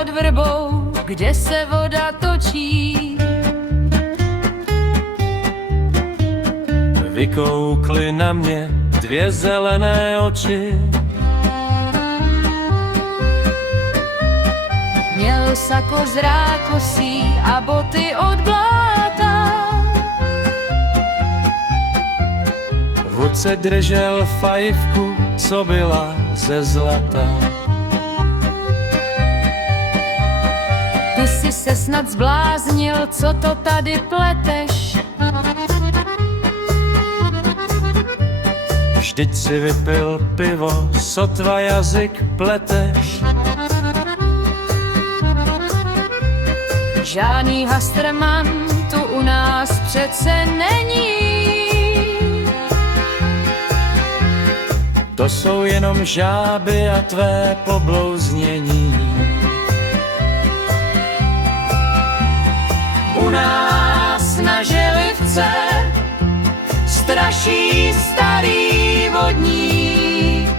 pod vrbou, kde se voda točí. Vykoukly na mě dvě zelené oči. Měl sako z rákosí a boty od bláta. V ruce držel fajfku, co byla ze zlata. Ty jsi se snad zbláznil, co to tady pleteš? Vždyť si vypil pivo, sotva jazyk pleteš. Žádný Hasterman tu u nás přece není. To jsou jenom žáby a tvé poblouznění. U nás na Želivce straší starý vodník,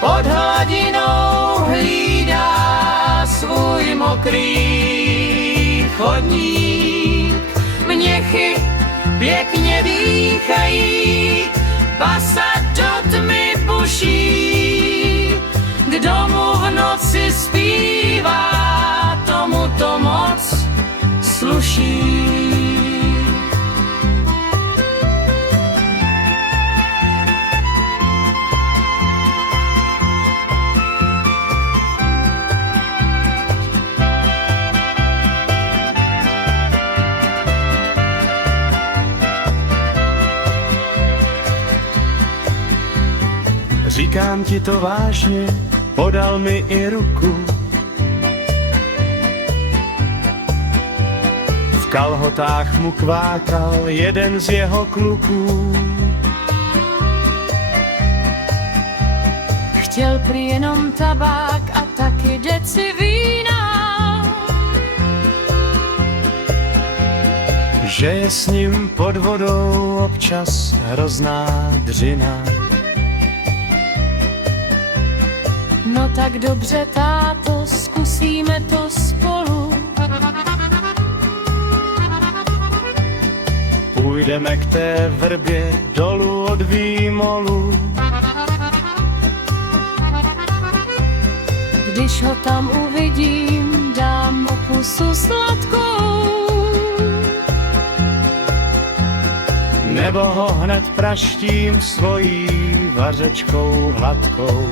pod hladinou hlídá svůj mokrý chodník. Měchy pěkně dýchají, pasa do tmy buší. Kdo mu v noci zpívá, tomu to moc sluší. Říkám ti to vážně, podal mi i ruku. V kalhotách mu kvákal jeden z jeho kluků. Chtěl prý jenom tabák a taky deci vína. Že je s ním pod vodou občas hrozná dřina. No tak dobře, táto, zkusíme to spolu. Půjdeme k té vrbě dolů od výmolu. Když ho tam uvidím, dám mu pusu sladkou. Nebo ho hned praštím svojí vařečkou hladkou.